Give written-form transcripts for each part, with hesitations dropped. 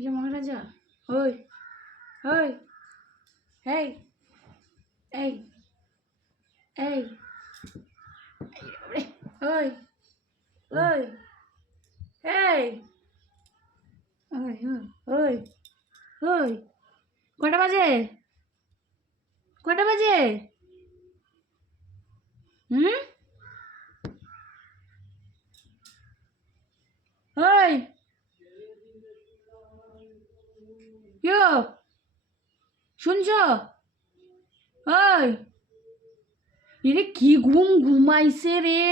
এই যে মহারাজা, ওই ওই এই এই এই ওই ওই এই ওই ওই ওই কটা বাজে? কটা বাজে? হুম? ওই ইয়ো শুনছো? ওই এরে কি ঘুম ঘুমাইছে রে।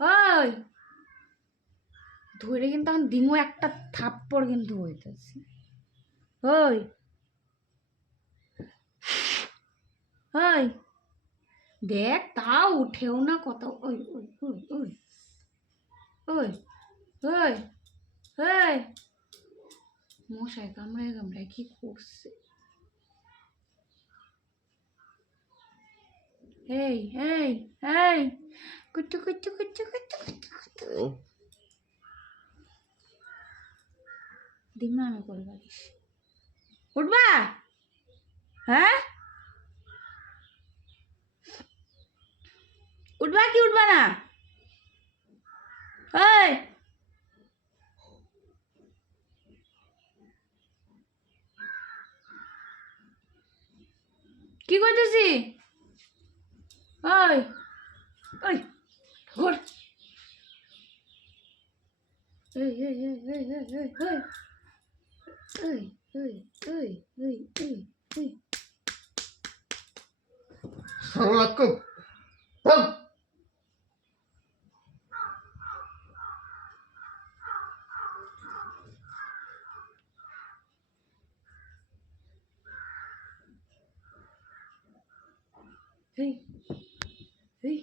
ওই ধরে কিন্তু এখন দিমো একটা থাপ্পড় কিন্তু হইতেছে। ওই ওই দেখ তাও উঠেও না কত। ওই ওই ওই ওই ওই ওই ওই মশাই কামড়ায় কামড়ায় কি করছে? এই এই এই কুটু কুটু কুটু কুটু কুটু কুটু দিমা আমি করে পারিস। উঠবা? হ্যাঁ উঠবা কি উঠবা না? এই কি করতেছি? ওই ওই ঘোর। এই এই এই এই এই এই এই এই এই এই এই এই Assalamualaikum. এই এই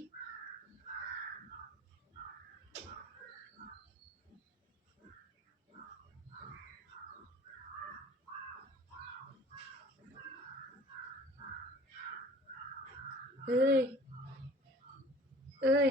এই এই